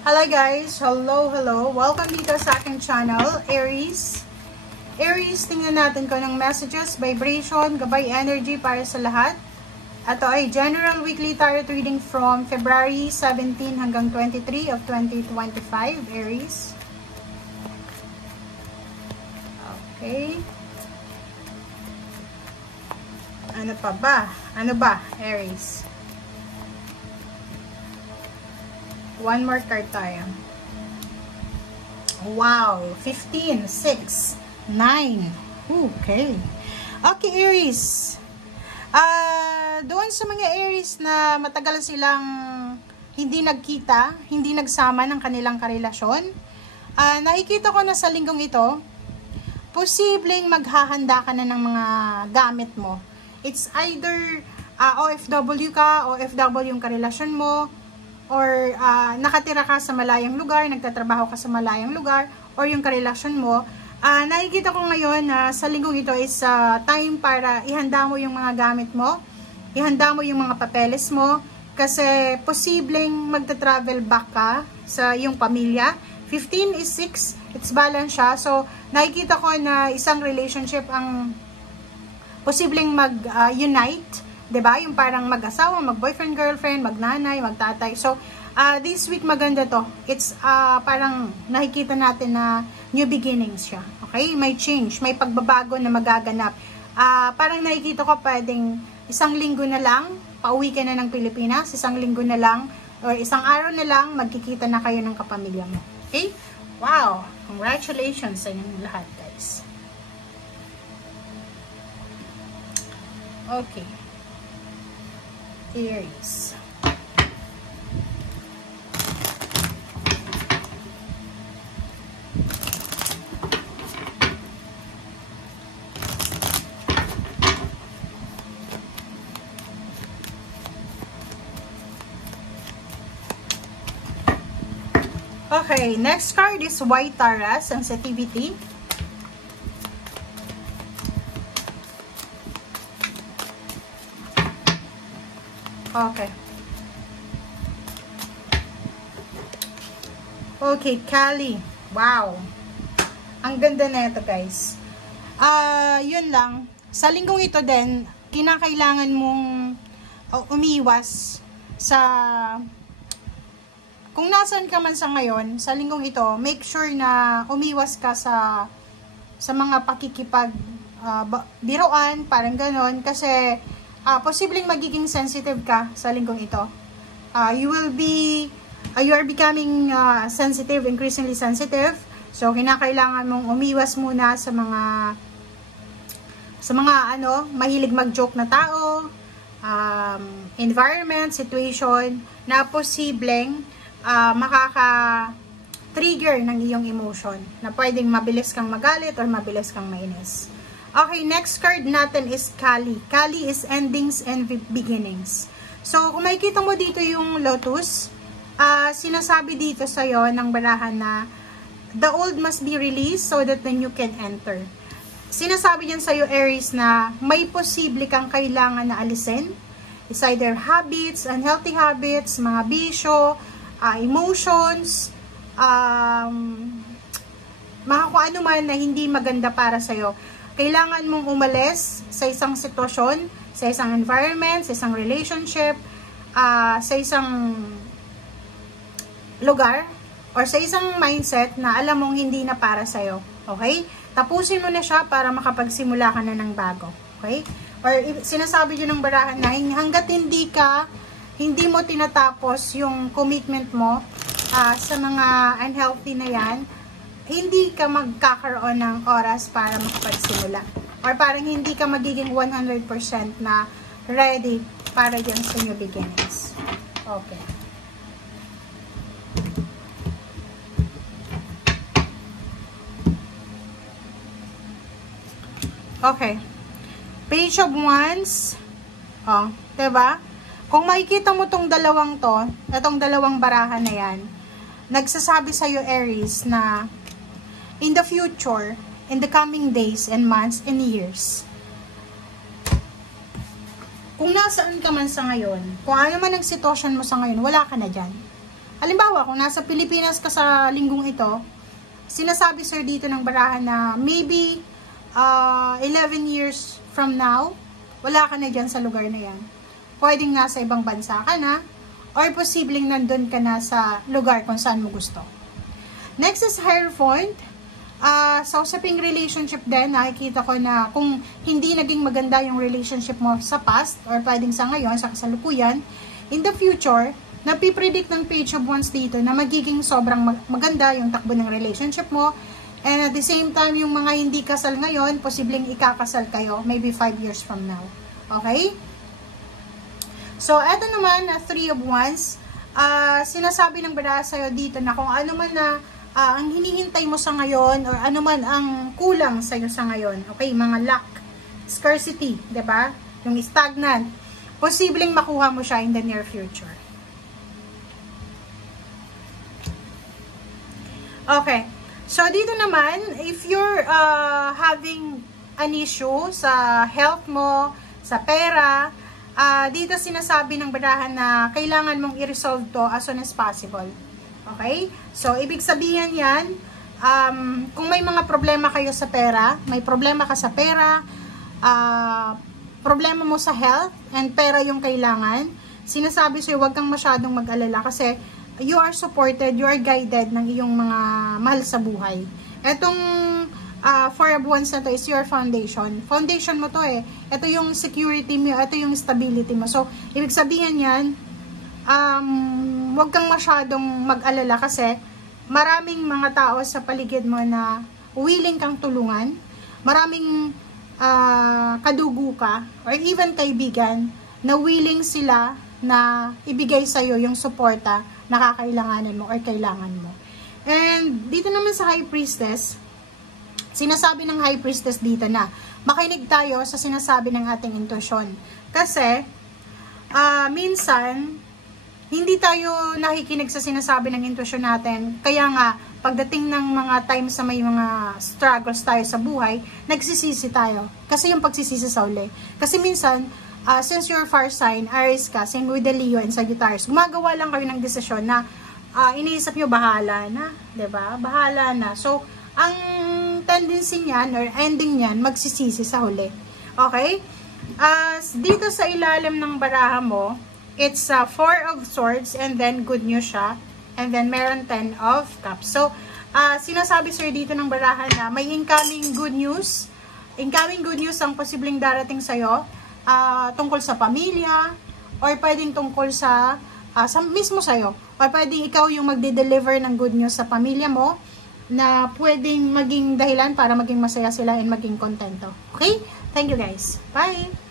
Hello guys! Hello! Welcome dito sa aking channel, Aries. Aries, tingnan natin ko ng messages, vibration, gabay energy para sa lahat. Ito ay General Weekly Tarot Reading from February 17 hanggang 23 of 2025, Aries. Okay. Ano pa ba? Ano ba, Aries? One more card tayo. Wow! 15, 6, 9. Okay. Okay, Aries. Doon sa mga Aries na matagal silang hindi nagkita, hindi nagsama ng kanilang karelasyon, nakikita ko na sa linggong ito, posibleng maghahanda ka na ng mga gamit mo. It's either OFW ka, OFW yung karelasyon mo, or nakatira ka sa malayang lugar, nagtatrabaho ka sa malayang lugar, or yung karelasyon mo, nakikita ko ngayon na sa linggong ito is time para ihanda mo yung mga gamit mo, ihanda mo yung mga papeles mo, kasi posibleng magta-travel back ka sa iyong pamilya. 15 is 6, it's balance siya. So, nakikita ko na isang relationship ang posibleng mag-unite. 'Di ba? Yung parang mag-asawa, mag-boyfriend, girlfriend, mag-nanay, mag-tatay. So, this week maganda 'to. It's parang nakikita natin na new beginnings siya. Okay? May change, may pagbabago na magaganap. Parang nakikita ko pwedeng isang linggo na lang, pauwi ka na ng Pilipinas, isang linggo na lang, or isang araw na lang, magkikita na kayo ng kapamilya mo. Okay? Wow! Congratulations sa inyong lahat, guys. Okay. Aries. Okay, next card is White Tara, sensitivity. Okay. Okay, Kali. Wow. Ang ganda na ito, guys. Yun lang. Sa linggong ito din, kinakailangan mong umiwas sa kung nasaan ka man sa ngayon, sa linggong ito, make sure na umiwas ka sa mga pakikipag biruan, parang ganon, kasi posibleng magiging sensitive ka sa linggong ito. You are becoming sensitive, increasingly sensitive. So, kinakailangan mong umiwas muna sa mga mahilig mag-joke na tao, environment, situation, na posibleng makaka-trigger ng iyong emotion, na pwedeng mabilis kang magalit or mabilis kang mainis. Okay, next card natin is Kali. Kali is endings and beginnings. So, kung makikita mo dito yung lotus, sinasabi dito sa'yo ng barahan na the old must be released so that the new can enter. Sinasabi yan sa'yo, Aries, na may posible kang kailangan na alisin. It's either habits, unhealthy habits, mga bisyo, emotions, mga kung ano man na hindi maganda para sa'yo. Kailangan mong umalis sa isang sitwasyon, sa isang environment, sa isang relationship, sa isang lugar, or sa isang mindset na alam mong hindi na para sa'yo. Okay? Tapusin mo na siya para makapagsimula ka na ng bago. Okay? Or sinasabi nyo ng barahan na hanggat hindi mo tinatapos yung commitment mo sa mga unhealthy na yan, hindi ka magkakaroon ng oras para makapagsimula. Or parang hindi ka magiging 100% na ready para dyan sa new beginnings. Okay. Okay. Page of Wands. Diba? Kung makikita mo tong dalawang to, itong dalawang barahan na yan, nagsasabi sa'yo, Aries, na in the future, in the coming days and months and years, kung nasaan ka man sa ngayon, kung ano man ang sitwasyon mo sa ngayon, wala ka na dyan. Halimbawa, kung nasa Pilipinas ka sa linggong ito, sinasabi sir dito ng barahan na maybe 11 years from now, wala ka na dyan sa lugar na yan. Pwedeng nasa ibang bansa ka na, or posibleng nandun ka na sa lugar kung saan mo gusto. Next is Hierophant. Sa usaping relationship din, nakikita ko na kung hindi naging maganda yung relationship mo sa past, or pwedeng sa ngayon, sa kasalukuyan, in the future, napipredict ng Page of Wands dito na magiging sobrang maganda yung takbo ng relationship mo. And at the same time, yung mga hindi kasal ngayon, posibleng ikakasal kayo, maybe 5 years from now. Okay? So, eto naman, 3 of Wands, sinasabi ng baraha sa'yo dito na kung ano man na ang hinihintay mo sa ngayon or ano man ang kulang sa iyo sa ngayon. Okay, mga lack, scarcity, 'di ba? Yung stagnant, posibleng makuha mo siya in the near future. Okay. So dito naman, if you're having an issue sa health mo, sa pera, dito sinasabi ng barahan na kailangan mong i-resolve to as soon as possible. Okay? So, ibig sabihin yan, kung may mga problema kayo sa pera, may problema ka sa pera, problema mo sa health, and pera yung kailangan, sinasabi sa'yo, huwag kang masyadong mag-alala kasi you are supported, you are guided ng iyong mga mahal sa buhay. Etong 4 of Wands na to is your foundation. Foundation mo to eh. Ito yung security mo, ito yung stability mo. So, ibig sabihin yan, huwag kang masyadong mag-alala kasi maraming mga tao sa paligid mo na willing kang tulungan, maraming kadugo ka, or even kaibigan, na willing sila na ibigay sa'yo yung suporta na kakailanganan mo or kailangan mo. And dito naman sa High Priestess, sinasabi ng High Priestess dito na makinig tayo sa sinasabi ng ating intuition. Kasi, minsan, hindi tayo nakikinig sa sinasabi ng intuition natin. Kaya nga, pagdating ng mga times sa may mga struggles tayo sa buhay, nagsisisi tayo. Kasi yung pagsisisi sa uli. Kasi minsan, since you're fire sign, Aries ka, same with the Leo and Sagittarius, gumagawa lang kayo ng desisyon na iniisip nyo, bahala na. 'Di ba? Bahala na. So, ang tendency niyan or ending niyan, magsisisi sa huli. Okay? Dito sa ilalim ng baraha mo, it's 4 of Swords and then good news siya. And then meron 10 of Cups. So, sinasabi sir dito ng baraha na may incoming good news. Incoming good news ang posibleng darating sa'yo tungkol sa pamilya or pwedeng tungkol sa mismo sa'yo. Or pwedeng ikaw yung magde-deliver ng good news sa pamilya mo na pwedeng maging dahilan para maging masaya sila and maging kontento. Okay? Thank you guys. Bye!